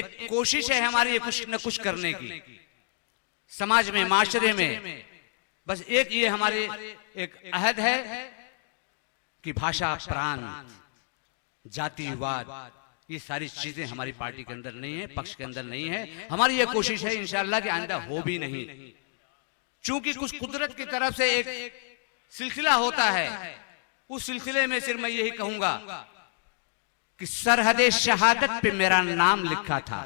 एक कोशिश है हमारी कुछ न कुछ करने की, समाज में, माशरे में। बस एक ये हमारे एक अहद है कि भाषा, प्रांत, जातिवाद, ये सारी चीजें हमारी पार्टी के अंदर नहीं है, पक्ष के अंदर नहीं है। हमारी ये कोशिश है इंशाअल्लाह कि आइंदा हो भी नहीं। चूंकि कुछ कुदरत की तरफ से एक सिलसिला होता है, उस सिलसिले में सिर्फ मैं यही कहूंगा कि सरहदे शहादत पे मेरा नाम लिखा था,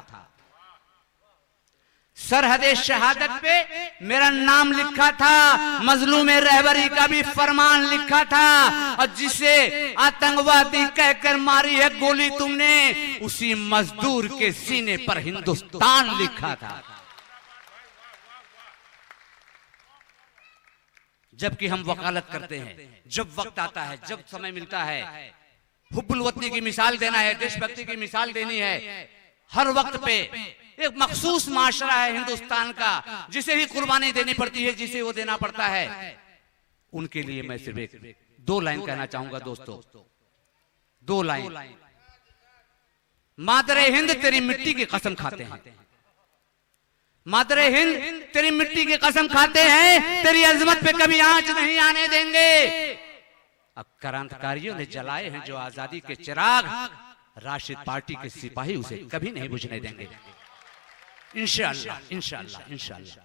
सरहदे शहादत पे मेरा नाम लिखा था, मजलूम रहबरी का भी फरमान लिखा था, और जिसे आतंकवादी कहकर मारी है गोली तुमने, उसी मजदूर के सीने पर हिंदुस्तान लिखा था। जबकि हम वकालत करते हैं, जब वक्त आता है, जब समय मिलता है, हुब्बुल वतनी की मिसाल देना है, देशभक्ति की मिसाल देनी है, हर वक्त पे एक मखसूस माशरा है हिंदुस्तान का, जिसे ही कुर्बानी देनी पड़ती है, जिसे वो देना पड़ता है। उनके लिए मैं सिर्फ एक दो लाइन कहना चाहूंगा दोस्तों, दो लाइन। मादरे हिंद तेरी मिट्टी की कसम खाते हैं, मादरे हिंद तेरी मिट्टी की कसम खाते हैं, तेरी अजमत पे कभी आंच नहीं आने देंगे। अब क्रांतिकारियों ने जलाए हैं जो आजादी के चिराग, राशिद पार्टी के सिपाही उसे कभी नहीं बुझने देंगे। इंशाअल्लाह, इंशाअल्लाह, इंशाअल्लाह।